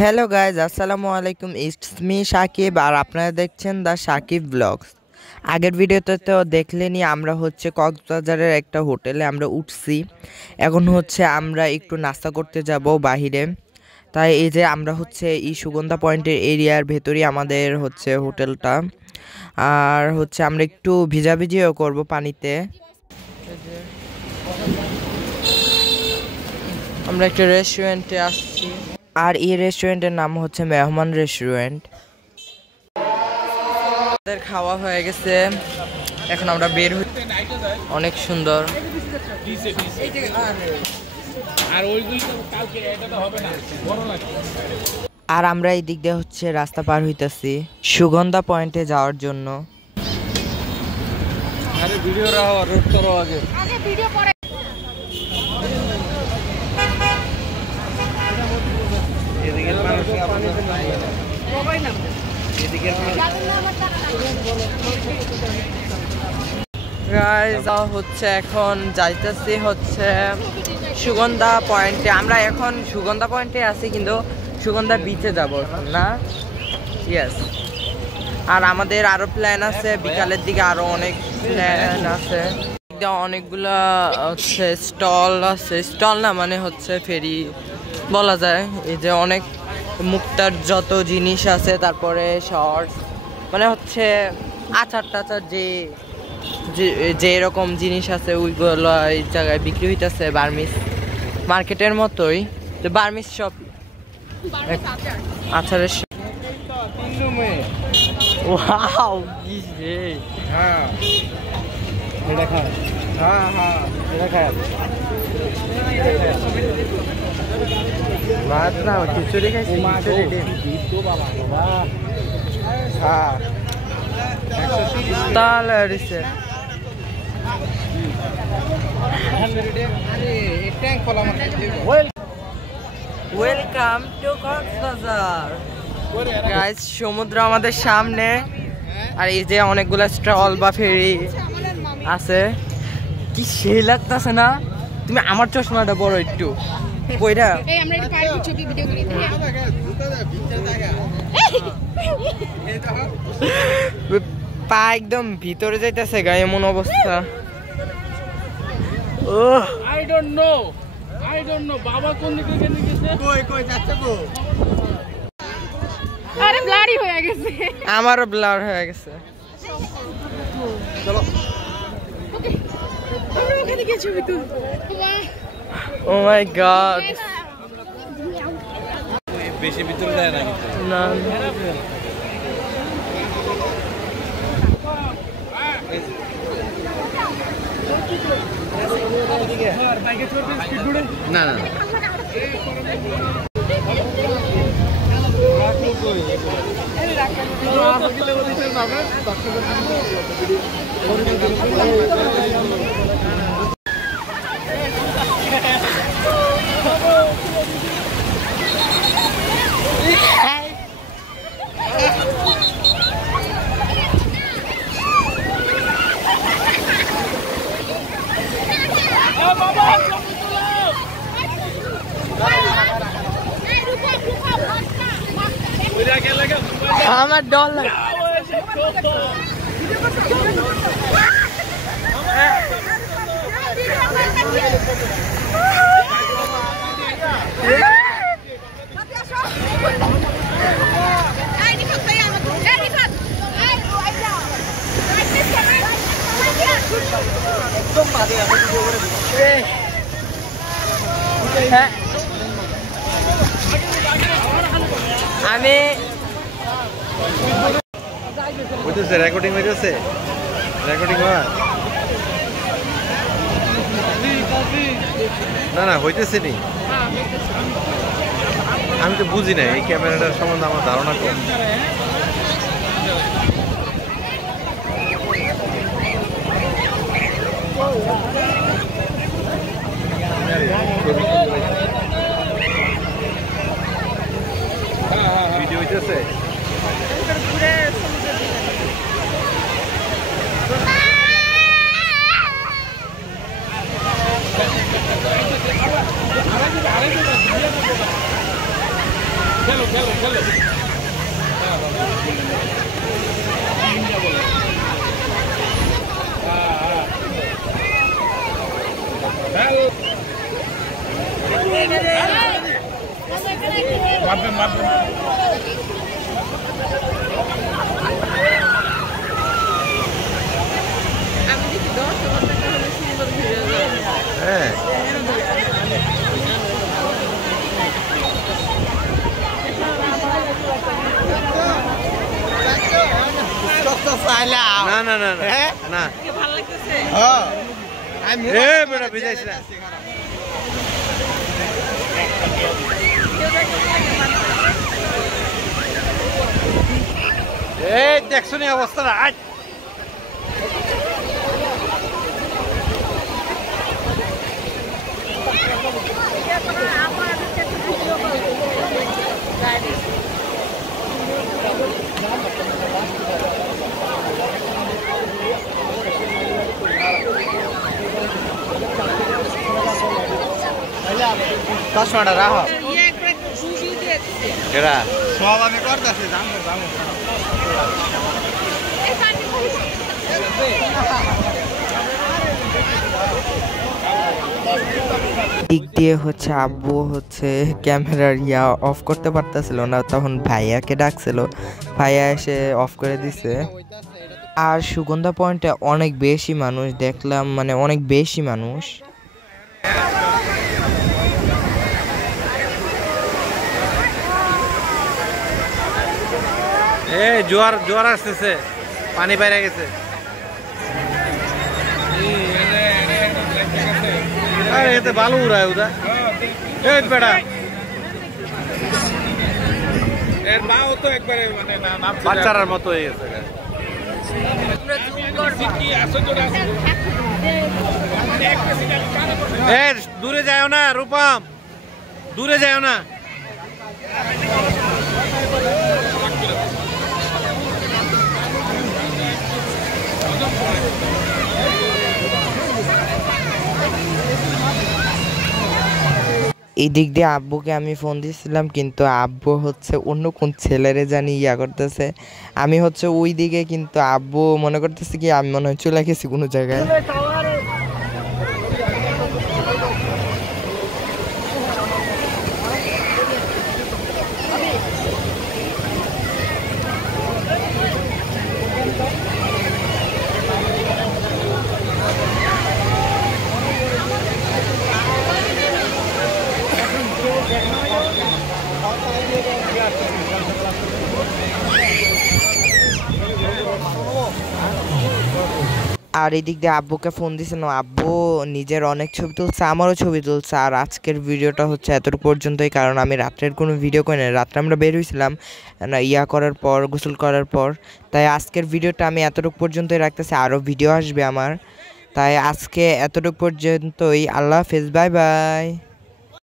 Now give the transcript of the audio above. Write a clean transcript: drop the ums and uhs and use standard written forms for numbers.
Hello guys, আসসালামু আলাইকুম। It's me Shakib আর আপনারা দেখছেন দ্য সাকিব ব্লগস। আগের ভিডিওতে তো দেখলেনি আমরা কক্সবাজারের একটা হোটেলে আমরা উঠছি। এখন আমরা একটু নাস্তা করতে যাব বাহিরে। তাই এই যে আমরা এই সুগন্ধা পয়েন্টের এরিয়ার ভেতরেই আমাদের হোটেলটা। আর আমরা একটু ভিজাভিজিও করব পানিতে। আমরা একটা রেস্টুরেন্টে আসছি, আর এই রেস্টুরেন্টের নাম মেহমান রেস্টুরেন্ট। আমাদের খাওয়া হয়ে গেছে, এখন আমরা বের হই। অনেক সুন্দর। আর আমরা এই দিক দিয়ে রাস্তা পার হইতেছি সুগন্ধা পয়েন্টে যাওয়ার জন্য। এখন যাইতেছি সুগন্ধা পয়েন্টে। আমরা এখন সুগন্ধা পয়েন্টে আছি, কিন্তু সুগন্ধা বিচে যাব না। ইয়েস। আর আমাদের আরো প্ল্যান আছে, বিকালের দিকে আরো অনেক প্ল্যান আছে। অনেকগুলা স্টল আছে, স্টল না মানে ফেরি বলা যায়। এই যে অনেক মুক্তার যত জিনিস আছে, তারপরে শর্টস মানে আচার টাচার যে এরকম জিনিস আছে ওইগুলো এই জায়গায় বিক্রি হইতেছে। বার্মিস মার্কেটের মতোই, তো বার্মিস শপ আচারের। ওয়াও, কি রে! হ্যাঁ, এটা খা। হ্যাঁ হ্যাঁ, এটা খা। ভাত না, খিচুড়ি খাইছি। হ্যাঁ, তাহলে দিছে। Welcome to Cox's Bazar guys. সমুদ্র আমাদের সামনে, আর এই যে অনেকগুলা স্টল বা ফেরি আছে। কি সেই লাগতেছে না? তুমি আমার চশমাটা বড় একটু কইরা। পা একদম ভিতরে যাইতেছে গা, এমন অবস্থা। I don't know বাবা কোন দিকে গেছে। কই যাচ্ছে গো? আরে ব্লারি হয়ে গেছে। আমারও ব্লার হয়ে গেছে। চলো ওকে, আমরা ওখানে গিয়ে ছবি তুলব। ও মাই গড। বেশি ভিতরে যায় না কিন্তু। না, না না আমার ডর লাগে। আমি রেকর্ডিং হইতেছে, রেকর্ডিং হয় না না হইতেছে নি। আমি তো বুঝি না এই ক্যামেরাটার সম্বন্ধে, আমার ধারণা কম। ভিডিও হইতেছে। খেলো খেলো খেলো মারবেন মারবেন হ্যাঁ না না না না বেটা ভিজাইছ না এই দেখছো নি অবস্থাটা আজ চশমাটা রাখো কেডা সব আমি করতেছি জানো জানো দিক দিয়ে হচ্ছে আব্বু হচ্ছে ক্যামেরার অফ করতে পারতেছিল না, তখন ভাইয়াকে ডাকছিল, ভাইয়া এসে অফ করে দিছে। আর সুগন্ধা পয়েন্টে অনেক বেশি মানুষ দেখলাম, মানে অনেক বেশি মানুষ। জোয়ার জোয়ার আসতেছে, পানি বাইরে গেছে। আরে এতে বালু উড়ায় ওটা বেটা এর মাও তো একবারে মানে নাম বাচ্চার মতো হয়ে গেছে। দূরে যাও না রূপম, দূরে যাও না। এই দিক দিয়ে আব্বুকে আমি ফোন দিয়েছিলাম, কিন্তু আব্বু হচ্ছে অন্য কোন ছেলেরে জানি করতেছে। আমি হচ্ছে ওই দিকে, কিন্তু আব্বু মনে করতেছে কি আমি মনে হয় চলে গেছি কোনো জায়গায়। আর এই দিক দিয়ে আব্বুকে ফোন দিয়েছিল, আব্বু নিজের অনেক ছবি তুলছে, আমারও ছবি তুলছে। আর আজকের ভিডিওটা হচ্ছে এতটুকু পর্যন্তই, কারণ আমি রাত্রের কোনো ভিডিও করি না, রাত্রে আমরা বের হয়েছিলাম করার পর, গোসল করার পর। তাই আজকের ভিডিওটা আমি এতটুকু পর্যন্তই রাখতেছি, আরও ভিডিও আসবে আমার। তাই আজকে এতটুকু পর্যন্তই, আল্লাহ হাফেজ, বাই বাই।